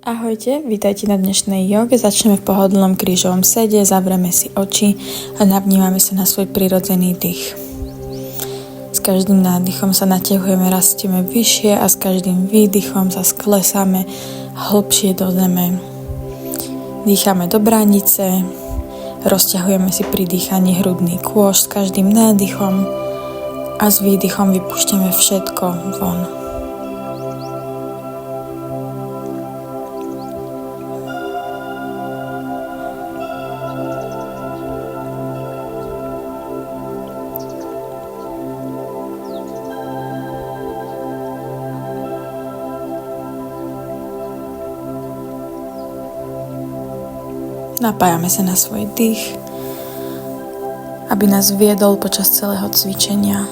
Ahojte, vítajte na dnešnej joge. Začneme v pohodlnom krížovom sede, zavrieme si oči a navnímame sa na svoj prirodzený dých. S každým nádychom sa natiahujeme, rastieme vyššie a s každým výdychom sa sklesáme hlbšie do zeme. Dýchame do bránice, rozťahujeme si pri dýchaní hrudný kôš s každým nádychom a s výdychom vypúšťame všetko von. Napájame sa na svoj dých, aby nás viedol počas celého cvičenia.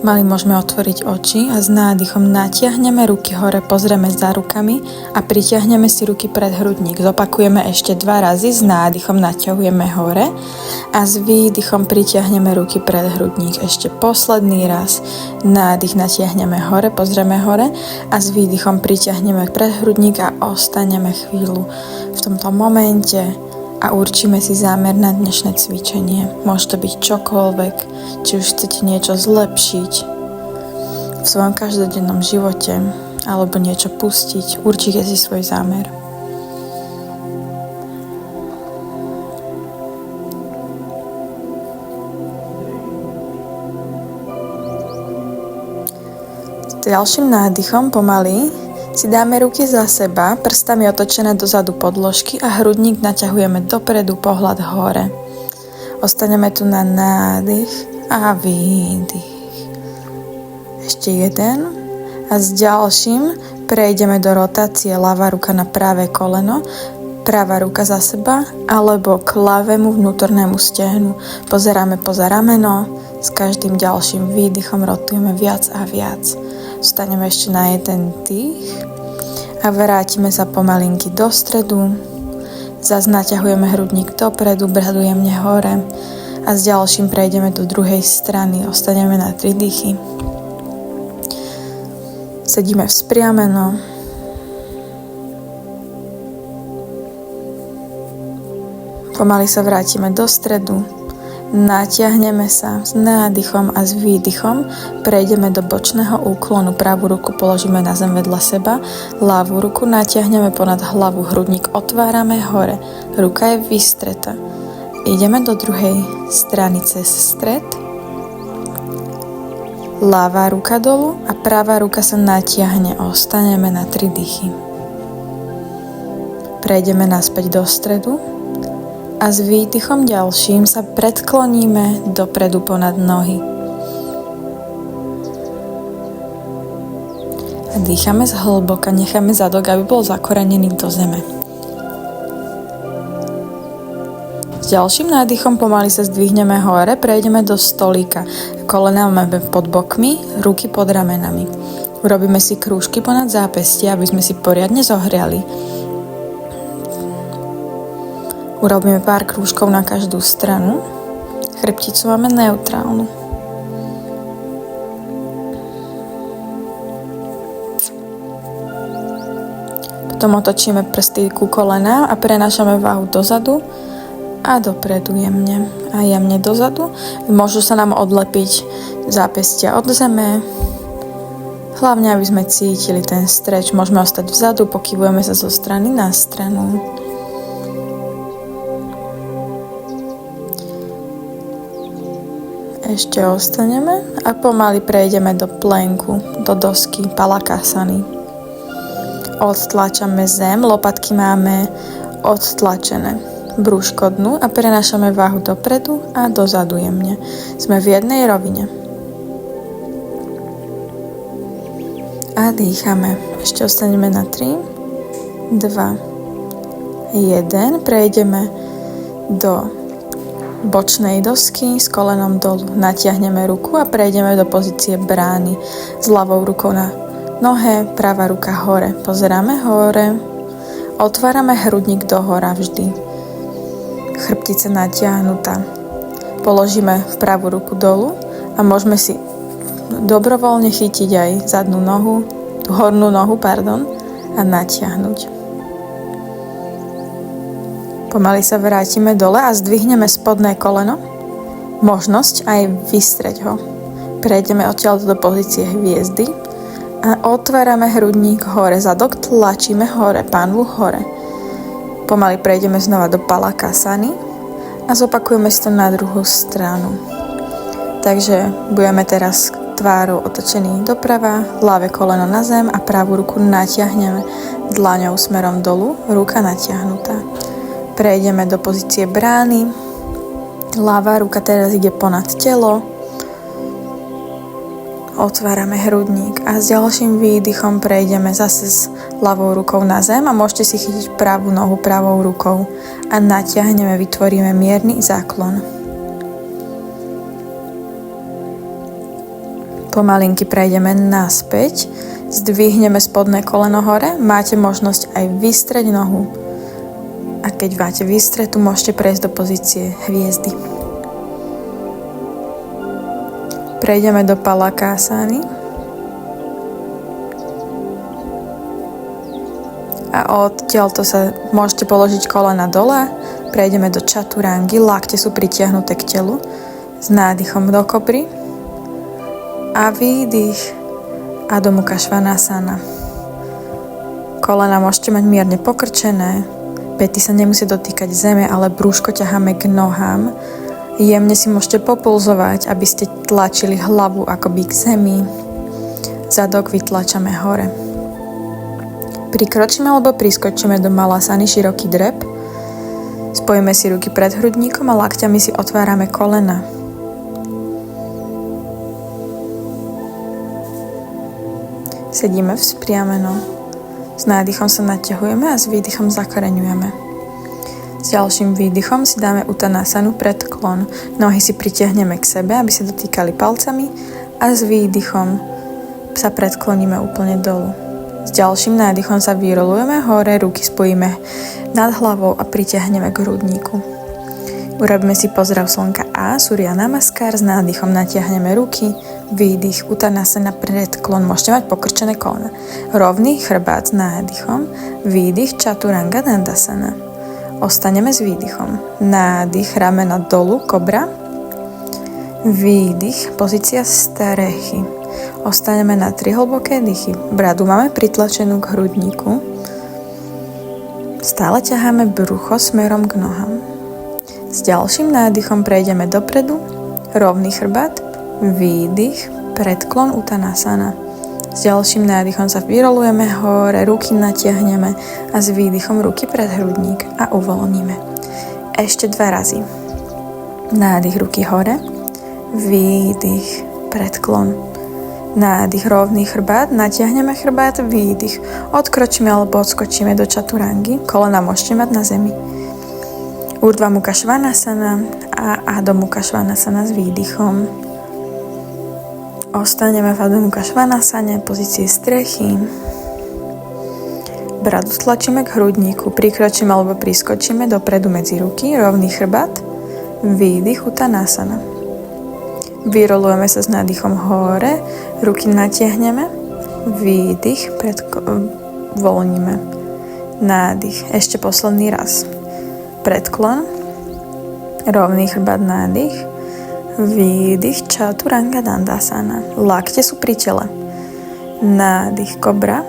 Pomaly môžeme otvoriť oči a s nádychom natiahneme ruky hore, pozrieme za rukami a pritiahneme si ruky pred hrudník. Zopakujeme ešte 2 razy, s nádychom natiahujeme hore a s výdychom pritiahneme ruky pred hrudník. Ešte posledný raz, nádych natiahneme hore, pozrieme hore a s výdychom pritiahneme pred hrudník a ostaneme chvíľu v tomto momente a určíme si zámer na dnešné cvičenie. Môže to byť čokoľvek, či už chcete niečo zlepšiť v svojom každodennom živote alebo niečo pustiť. Určite si svoj zámer. S ďalším nádychom pomaly si dáme ruky za seba, prstami otočené dozadu podložky a hrudník naťahujeme dopredu, pohľad hore. Ostaneme tu na nádych a výdych. Ešte jeden a s ďalším prejdeme do rotácie ľavá ruka na pravé koleno, pravá ruka za seba alebo k ľavému vnútornému stehnu. Pozeráme poza rameno, s každým ďalším výdychom rotujeme viac a viac. Vstaneme ešte na jeden dých a vrátime sa pomalinky do stredu. Zas naťahujeme hrudník dopredu, bradu jemne hore a s ďalším prejdeme do druhej strany. Ostaneme na 3 dýchy. Sedíme vzpriameno. Pomaly sa vrátime do stredu. Natiahneme sa s nádychom a s výdychom, prejdeme do bočného úklonu, pravú ruku položíme na zem vedľa seba, ľavú ruku natiahneme ponad hlavu, hrudník otvárame hore, ruka je vystretá. Ideme do druhej strany cez stred, ľavá ruka dolu a pravá ruka sa natiahne, ostaneme na 3 dýchy. Prejdeme naspäť do stredu, a s výdychom ďalším sa predkloníme dopredu ponad nohy. A dýchame zhlboka, necháme zadok, aby bol zakorenený do zeme. S ďalším nádychom pomaly sa zdvihneme hore, prejdeme do stolíka. Kolená máme pod bokmi, ruky pod ramenami. Urobíme si krúžky ponad zápestia, aby sme si poriadne zohriali. Urobíme pár krúžkov na každú stranu. Chrbticu máme neutrálnu. Potom otočíme prsty ku kolenám a prenášame váhu dozadu a dopredu jemne. A jemne dozadu. Môžu sa nám odlepiť zápestia od zeme. Hlavne, aby sme cítili ten stretch. Môžeme ostať vzadu, pokývujeme sa zo strany na stranu. Ešte ostaneme a pomaly prejdeme do plenku, do dosky palakasany. Odtlačame zem, lopatky máme odtlačené. Brúško dnu a prenášame váhu dopredu a dozadu jemne. Sme v jednej rovine. A dýchame. Ešte ostaneme na 3, 2, 1. Prejdeme do bočnej dosky s kolenom dolu. Natiahneme ruku a prejdeme do pozície brány s ľavou rukou na nohe, pravá ruka hore. Pozeráme hore, otvárame hrudník dohora vždy. Chrbtica natiahnutá. položíme pravú ruku dolu a môžeme si dobrovoľne chytiť aj zadnú nohu, tú hornú nohu, a natiahnuť. Pomaly sa vrátime dole a zdvihneme spodné koleno. Možnosť aj vystrieť ho. Prejdeme odtiaľ do pozície hviezdy a otvárame hrudník hore, zadok tlačíme hore, pánvu hore. Pomaly prejdeme znova do Palakasany a zopakujeme si to na druhú stranu. Takže budeme teraz tvárou otočený doprava, ľavé koleno na zem a pravú ruku natiahneme dlaňou smerom dolu, ruka natiahnutá. Prejdeme do pozície brány, ľavá ruka teraz ide ponad telo, otvárame hrudník a s ďalším výdychom prejdeme zase s ľavou rukou na zem a môžete si chytiť pravú nohu pravou rukou a natiahneme, vytvoríme mierny záklon. Pomalinky prejdeme naspäť, zdvihneme spodné koleno hore, máte možnosť aj vystrieť nohu. A keď máte vystretú, môžete prejsť do pozície hviezdy. Prejdeme do Palakasany a odtiaľto sa môžete položiť kolena dole, prejdeme do Čaturangy, lakte sú pritiahnuté k telu, s nádychom do kobry a výdych Adho Mukha Svanasana. Kolena môžete mať mierne pokrčené, päty sa nemusia dotýkať zeme, ale brúško ťaháme k nohám. Jemne si môžete populzovať, aby ste tlačili hlavu akoby k zemi. Zadok vytlačame hore. Prikročíme alebo priskočíme do Malasany, široký drep. Spojíme si ruky pred hrudníkom a lakťami si otvárame kolena. Sedíme vzpriameno. S nádychom sa naťahujeme a s výdychom zakoreňujeme. S ďalším výdychom si dáme Uttanasanu, predklon. Nohy si pritiahneme k sebe, aby sa dotýkali palcami a s výdychom sa predkloníme úplne dolu. S ďalším nádychom sa vyrolujeme hore, ruky spojíme nad hlavou a pritiahneme k hrudníku. Urobíme si pozdrav slnka A, Surya Namaskar, s nádychom natiahneme ruky, výdych, Uttanasana, predklon, môžete mať pokrčené kolena. Rovný chrbát s nádychom, výdych, Chaturanga Dandasana. Ostaneme s výdychom. Nádych, ramena dolu, kobra. Výdych, pozícia strechy. Ostaneme na 3 hlboké dýchy. Bradu máme pritlačenú k hrudníku. Stále ťaháme brucho smerom k nohám. S ďalším nádychom prejdeme dopredu. Rovný chrbát. Výdych, predklon, Uttanasana. S ďalším nádychom sa vyrolujeme hore, ruky natiahneme a s výdychom ruky pred hrudník a uvoľníme. Ešte 2 razy. Nádych, ruky hore, výdych, predklon. Nádych, rovný chrbát, natiahneme chrbát, výdych. Odkročíme alebo odskočíme do Čaturangy, kolena môžete mať na zemi. Urdhva Mukha Svanasana a Adho Mukha Svanasana s výdychom. Ostaneme v Adho Mukha Svanasane, pozícii strechy. Bradu stlačíme k hrudníku, prikročíme alebo priskočíme dopredu medzi ruky, rovný chrbát, výdych, Uttanasana. Vyrolujeme sa s nádychom hore, ruky natiahneme, výdych, voľníme. Nádych, ešte posledný raz. Predklon, rovný chrbát, nádych, výdych, Chaturanga Dandasana. Lakte sú pri tele. Nádych, kobra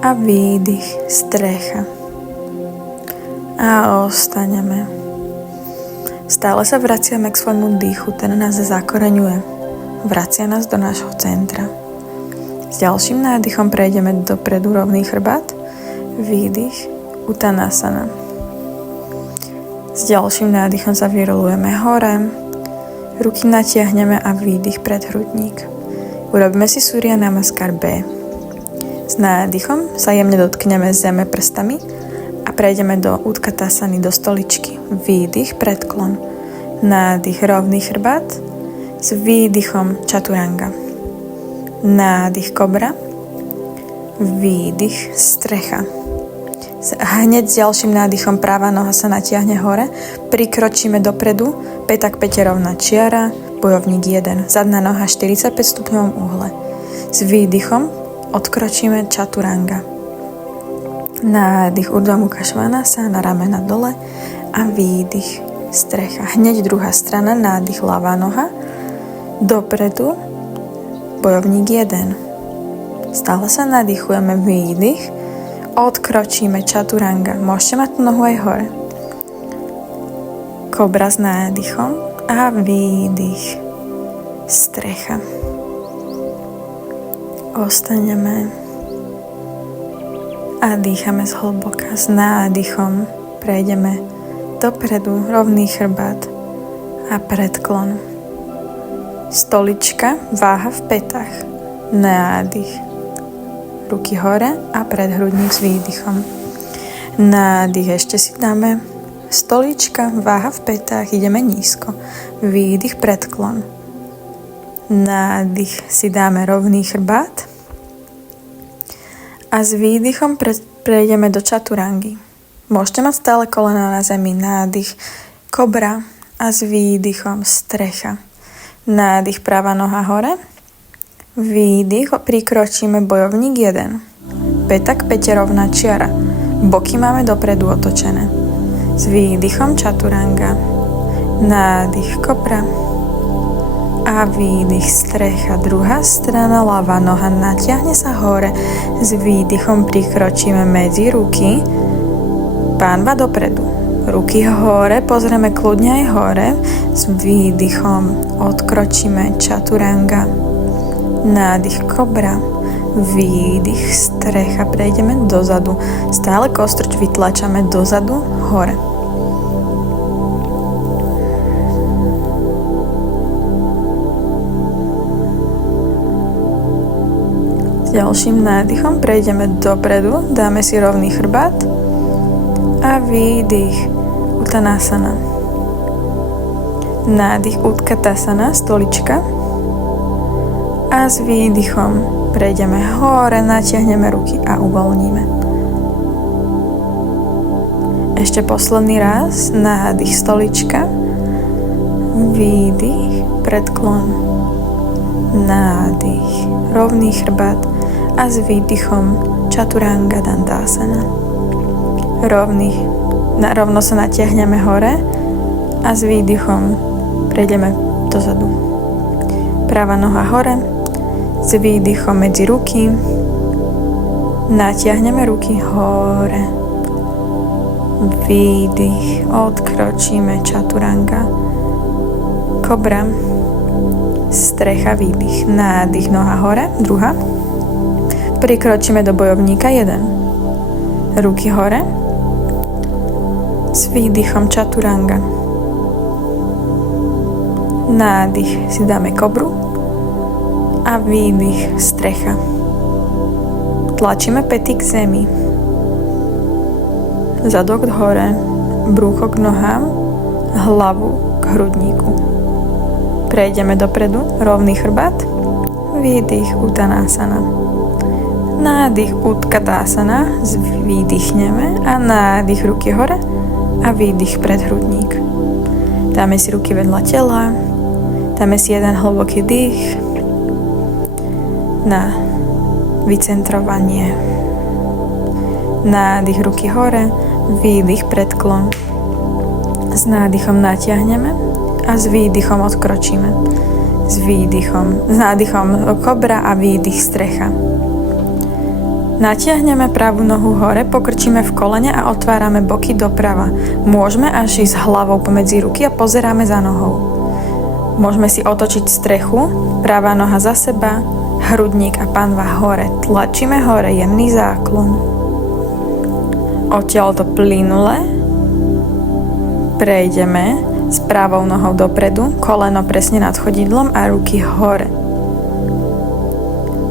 a výdych, strecha. A ostaneme. Stále sa vraciame k svojmu dýchu, ten nás zakoreňuje. Vracia nás do nášho centra. S ďalším nádychom prejdeme dopredu, rovný chrbát, výdych, Uttanasana. S ďalším nádychom sa vyrolujeme hore, ruky natiahneme a výdych pred hrudník. Urobíme si Surya Namaskar B. S nádychom sa jemne dotkneme zeme prstami a prejdeme do Utkatasany, do stoličky. Výdych, predklon. Nádych, rovný chrbát. S výdychom Chaturanga. Nádych, kobra. Výdych, strecha. Hneď s ďalším nádychom pravá noha sa natiahne hore, prikročíme dopredu, pätak päťarovná čiara, bojovník 1, zadná noha 45 stupňovom uhle. S výdychom odkročíme čaturanga. Nádych Urdhva Mukha Svanasana, ramena dole a výdych strecha. Hneď druhá strana, nádych ľavá noha, dopredu, bojovník 1. Stále sa nadýchujeme, výdych, odkročíme čaturanga. Môžete mať tú nohu aj hore. Kobra s nádychom a výdych strecha. Ostaneme a dýchame zhlboka. S nádychom prejdeme dopredu, rovný chrbát a predklon. Stolička, váha v pätách. Nádych. Ruky hore a predhrudník s výdychom. Nádych, ešte si dáme stolička, váha v pätách, ideme nízko. Výdych, predklon. Nádych, si dáme rovný chrbát a s výdychom prejdeme do čaturangy. Môžete mať stále kolena na zemi. Nádych, kobra a s výdychom strecha. Nádych, pravá noha hore. Výdych, prikročíme bojovník 1. Pätak päťarovná čiara. Boky máme dopredu otočené. S výdychom čaturanga. Nádych kobra. A výdych strecha. Druhá strana, ľavá noha natiahne sa hore. S výdychom prikročíme medzi ruky. Pánva dopredu. Ruky hore, pozrieme kľudne aj hore. S výdychom odkročíme čaturanga. Nádych kobra, výdych strecha, prejdeme dozadu. Stále kostrč vytlačame dozadu, hore. S ďalším nádychom prejdeme dopredu, dáme si rovný chrbát a výdych Uttanasana. Nádych Utkatasana, stolička. A s výdychom prejdeme hore, natiahneme ruky a uvoľníme. Ešte posledný raz, nádych stolička, výdych, predklon, nádych, rovný chrbát a s výdychom čaturanga dandasana. Rovno sa natiahneme hore a s výdychom prejdeme dozadu. Pravá noha hore, s výdychom medzi ruky, natiahneme ruky hore, výdych, odkročíme čaturanga, kobra, strecha, výdych, nádych, noha hore, druhá, prikročíme do bojovníka 1, ruky hore, s výdychom čaturanga, nádych, si dáme kobru, a výdych strecha. Tlačíme pety k zemi. Zadok hore, brúcho k nohám, hlavu k hrudníku. Prejdeme dopredu, rovný chrbát, výdych Uttanasana. Nádych Utkatasana, výdychneme a nádych ruky hore a výdych pred hrudník. Dáme si ruky vedľa tela, dáme si jeden hlboký dých na vycentrovanie. Nádych ruky hore, výdych predklon. S nádychom natiahneme a s výdychom odkročíme. S nádychom kobra a výdych strecha. Natiahneme pravú nohu hore, pokrčíme v kolene a otvárame boky doprava. Môžeme až ísť hlavou pomedzi ruky a pozeráme za nohou. Môžeme si otočiť strechu, pravá noha za seba, hrudník a panva hore. Tlačíme hore, jemný záklon. Odtiaľ to plynule prejdeme s pravou nohou dopredu, koleno presne nad chodidlom a ruky hore.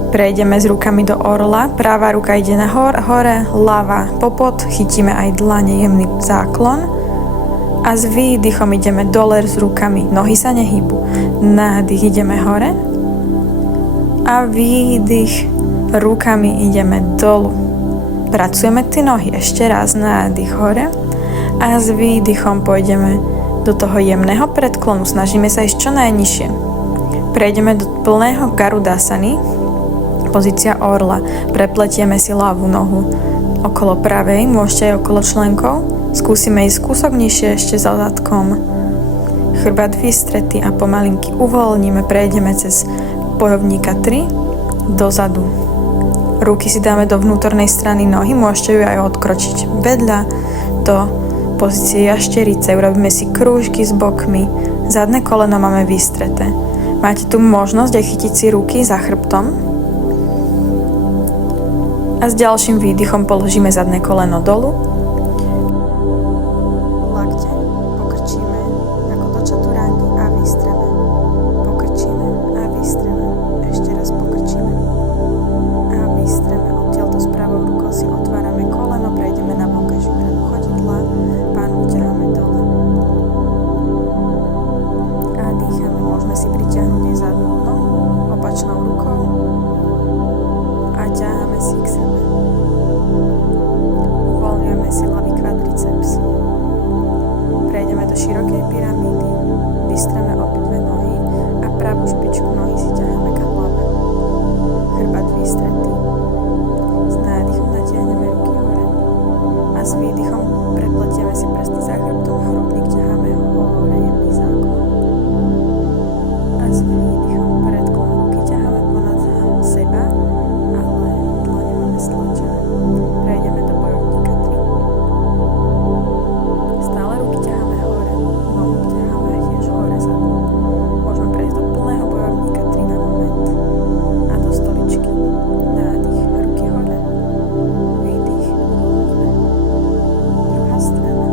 Prejdeme s rukami do orla, pravá ruka ide hore, ľavá popod, chytíme aj dlane, jemný záklon a s výdychom ideme dole s rukami, nohy sa nehýbu. Nádych, ideme hore a výdych, rukami ideme dolu. Pracujeme tie nohy ešte raz, nádych hore a s výdychom pôjdeme do toho jemného predklonu. Snažíme sa ísť čo najnižšie. Prejdeme do plného garudasany, pozícia orla. Prepletieme si ľavú nohu okolo pravej, môžete aj okolo členkov. Skúsime ísť kúsok nižšie ešte za zadkom. Chrbát vystretý a pomalinky uvoľníme, prejdeme cez bojovníka 3 dozadu. Ruky si dáme do vnútornej strany nohy, môžete ju aj odkročiť vedľa do pozície jašterice. Urobíme si krúžky s bokmi, zadné koleno máme vystreté. Máte tu možnosť aj chytiť si ruky za chrbtom a s ďalším výdychom položíme zadné koleno dolu. Lakte pokrčíme ako do čaturangy a vystreme. Pokrčíme a vystreme. Ešte raz pokrčíme a vystreme. Odtiaľto s pravou rukou si otvárame koleno, prejdeme na vonkajšiu hranu chodidla, pánvu ťaháme dole. A dýchame, môžeme si pritiahnuť aj zadnú nohu opačnou rukou a ťaháme si k sebe. Uvoľňujeme si ľavý kvadriceps. Prejdeme do širokej pyramídy, vystreme obidve nohy a pravú špičku nohy si ťaháme k hlave. Chrbát vystretý. S nádychom natiahneme ruky hore a s výdychom prepletieme si prsty za chrbtom, hrudník ťaháme hore, jemný záklon. A s výdychom predklon ruky ťaháme ponad seba, ale dlane máme stlačené. Prejdeme do bojovníka 3. Stále ruky ťaháme hore, nohu ťaháme tiež hore zadnú. Môžeme prejsť do plného bojovníka 3 na moment a do stoličky. Nádych, ruky hore, výdych, uvoľníme. Druhá strana.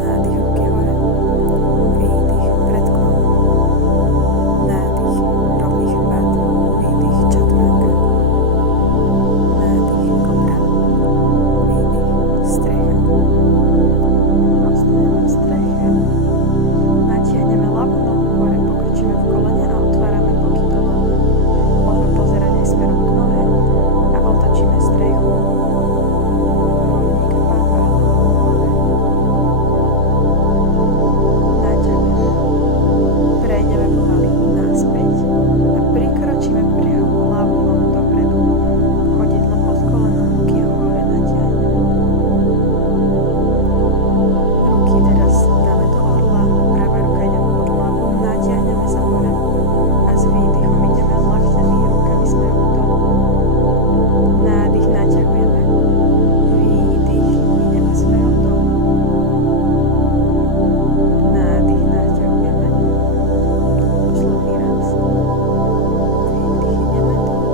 Nádych, ruky hore, výdych, predklon. Nádych, rovný chrbát, výdych, čaturanga. Nádych, kobra, výdych, strecha. Ostaneme v streche. Natiahneme ľavú nohu hore, pokrčíme v kolene a otvárame boky do dole. Môžeme pozerať aj smerom k nohe a otočíme strechu. Hrudník a pánva hlavou hore. Naťahujeme. Prejdeme pomaly naspäť a prikročíme priamo ľavú nohu dopredu. Chodidlo pod kolenom, ruky hore natiahneme. Ruky teraz dáme do orla, pravá ruka ide pod hlavu, natiahneme sa hore a s výdychom ideme lakťami, rukami smerom dolu. Nádych naťahujeme, výdych ideme smerom dolu. Nádych naťahujeme, posledný raz. Výdych ideme dolu.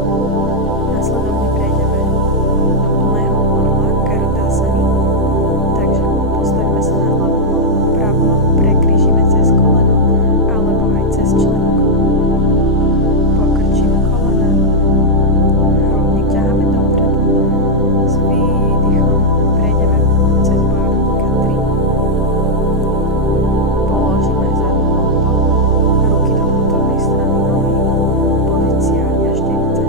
Nasledovne prejdeme do plného orla, garudasany. Takže postavíme sa na ľavú nohu, pravú nohu prekrížime cez koleno alebo aj cez členok. Pokrčíme kolena, hrudník ťaháme dopredu. S výdychom prejdeme cez bojovníka 3. Položíme zadnú nohu dolu, ruky do vnútornej strany nohy, pozícia jašterice.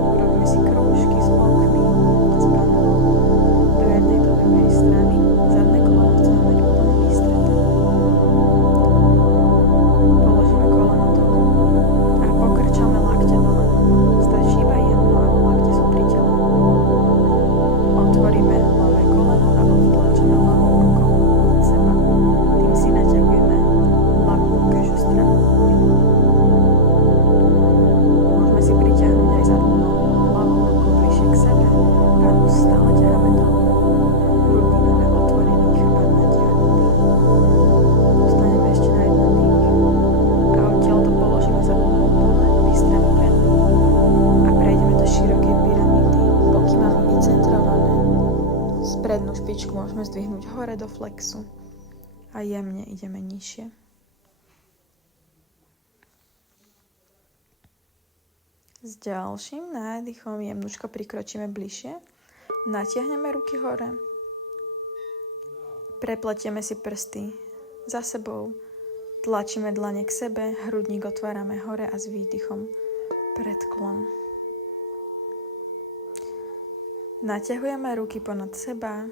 Urobíme si krúžky s bokmi, s panou do jednej, do druhej strany. Zadné koleno chceme mať úplne vystreté. Položíme koleno dolu a pokrčame lakte dole. Stačí iba jedno, alebo lakte sú pri tele. Otvoríme ľavé koleno a odtlačíme ľavou rukou od seba. Tým si naťahujeme ľavú vonkajšiu stranu nohy. Môžeme si pritiahnuť aj zadnú nohu ľavou rukou bližšie k sebe. Pánu stále ťaháme dolu. Hrudník máme otvorený, chrbát natiahnutý. Ostaneme ešte na jeden dých. A odtiaľto položíme zadnú nohu dole, vystreme prednú a prejdeme do širokej pyramídy. Boky máme vycentrované. Sprednú špičku môžeme zdvihnúť hore do flexu a jemne ideme nižšie. S ďalším nádychom jemnúčko prikročíme bližšie. Natiahneme ruky hore. Prepletieme si prsty za sebou. Tlačíme dlane k sebe, hrudník otvárame hore a s výdychom predklon. Naťahujeme ruky ponad seba,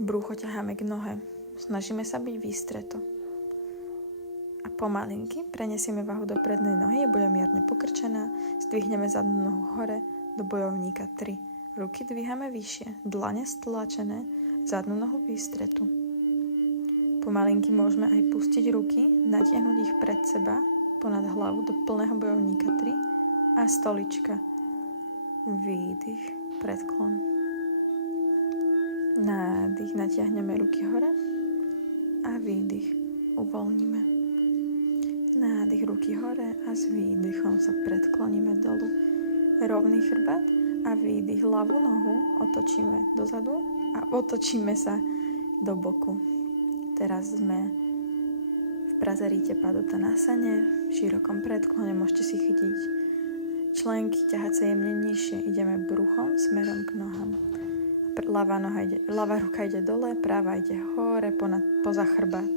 brucho ťaháme k nohe. Snažíme sa byť výstreto. A pomalinky prenesieme váhu do prednej nohy, bude mierne pokrčená, zdvihneme zadnú nohu hore do bojovníka 3. Ruky dvíhame vyššie, dlane stlačené, zadnú nohu výstretu. Pomalinky môžeme aj pustiť ruky, natiahnuť ich pred seba, ponad hlavu do plného bojovníka 3 a stolička. Výdych, predklon. Nádych, natiahneme ruky hore a výdych, uvoľníme. Nádych, ruky hore a s výdychom sa predkloníme dolu. Rovný chrbát a výdych, ľavú nohu otočíme dozadu a otočíme sa do boku. Teraz sme v Prazaríte Padottanasane, v širokom predklone, môžete si chytiť členky, ťahať sa jemne nižšie. Ideme bruchom smerom k nohám. Ľavá ruka ide dole, práva ide hore, poza chrbát.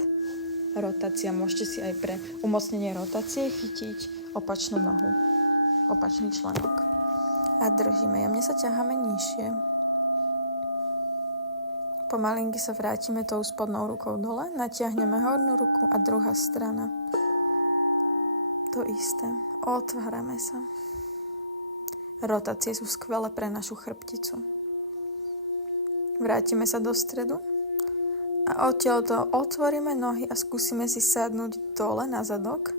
Rotácia, môžete si aj pre umocnenie rotácie chytiť opačnú nohu, opačný členok. A držíme, jemne sa ťaháme nižšie. Pomalinky sa vrátime tou spodnou rukou dole, natiahneme hornú ruku a druhá strana. To isté, otvárame sa. Rotácie sú skvelé pre našu chrbticu. Vrátime sa do stredu a odtiaľto otvoríme nohy a skúsime si sadnúť dole na zadok.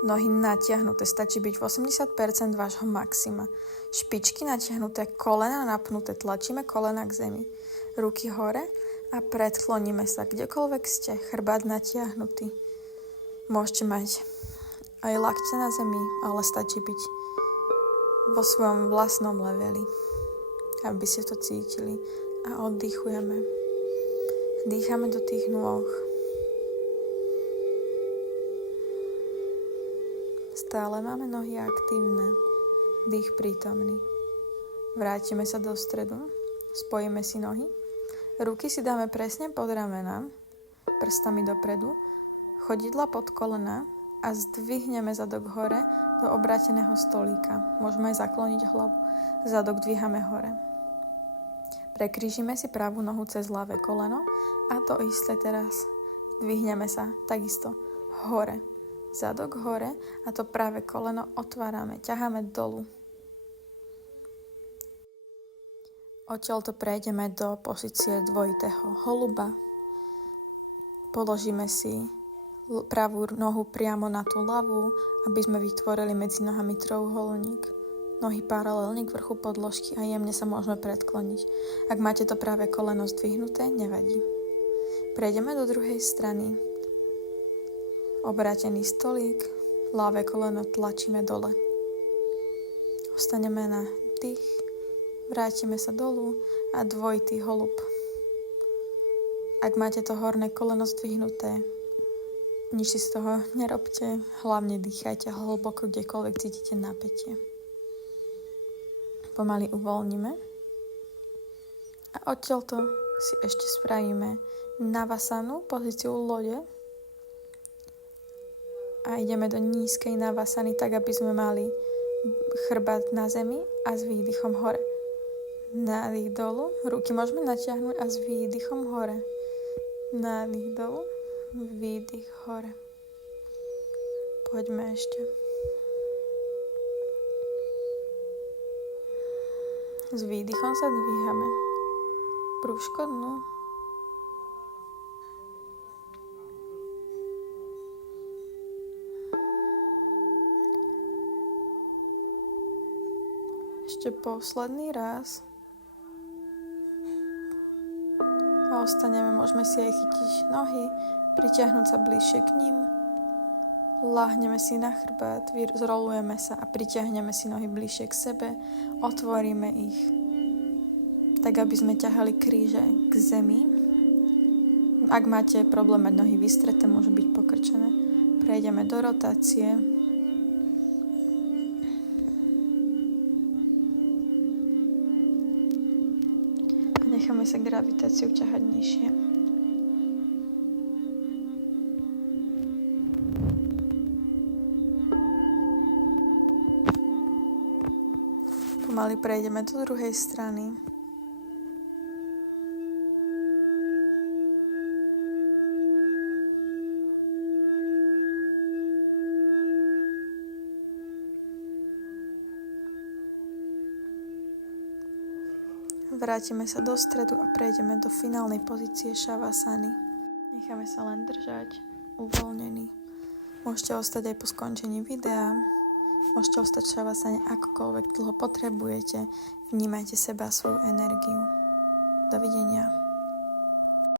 Nohy natiahnuté, stačí byť v 80% vášho maxima. Špičky natiahnuté, kolena napnuté, tlačíme kolena k zemi. Ruky hore a predkloníme sa, kdekoľvek ste, chrbát natiahnutý. Môžete mať aj lakte na zemi, ale stačí byť vo svojom vlastnom leveli, aby ste to cítili. A oddychujeme. Dýchame do tých nôh. Stále máme nohy aktívne. Dých prítomný. Vrátime sa do stredu. Spojíme si nohy. Ruky si dáme presne pod ramená. Prstami dopredu. Chodidla pod kolena. A zdvihneme zadok hore do obráteného stolíka. Môžeme aj zakloniť hlavu. Zadok dvíhame hore. Prekrížime si pravú nohu cez ľavé koleno a to isté teraz. Dvihneme sa takisto hore. Zadok hore a to pravé koleno otvárame, ťaháme dolu. Odtiaľto prejdeme do pozície dvojitého holuba. Položíme si pravú nohu priamo na tú ľavú, aby sme vytvorili medzi nohami trojuholník. Nohy paralelne k vrchu podložky a jemne sa môžeme predkloniť. Ak máte to práve koleno zdvihnuté, nevadí. Prejdeme do druhej strany. Obrátený stolík, ľavé koleno tlačíme dole. Ostaneme na dých, vrátime sa dolu a dvojitý holub. Ak máte to horné koleno zdvihnuté, nič si z toho nerobte, hlavne dýchajte hlboko, kdekoľvek cítite napätie. Pomaly uvoľníme a odtiaľto si ešte spravíme navasanu, pozíciu lode a ideme do nízkej navasany tak, aby sme mali chrbát na zemi a s výdychom hore. Nádych dolu, ruky môžeme natiahnuť a s výdychom hore. Nádych dolu, výdych hore. Poďme ešte. S výdychom sa dvíhame. Brúško dnu. Ešte posledný raz. A ostaneme, môžeme si aj chytiť nohy, pritiahnuť sa bližšie k ním. Láhneme si na chrbát, zrolujeme sa a pritiahneme si nohy bližšie k sebe, otvoríme ich, tak aby sme ťahali kríže k zemi. Ak máte problém mať nohy vystreté, môžu byť pokrčené. Prejdeme do rotácie. A necháme sa gravitáciu ťahať nižšie. Pomaly prejdeme do druhej strany. Vrátime sa do stredu a prejdeme do finálnej pozície Shavasany. Necháme sa len držať, uvoľnení. Môžete ostať aj po skončení videa. Môžete ostať v Shavasane akokoľvek dlho potrebujete. Vnímajte seba a svoju energiu. Dovidenia.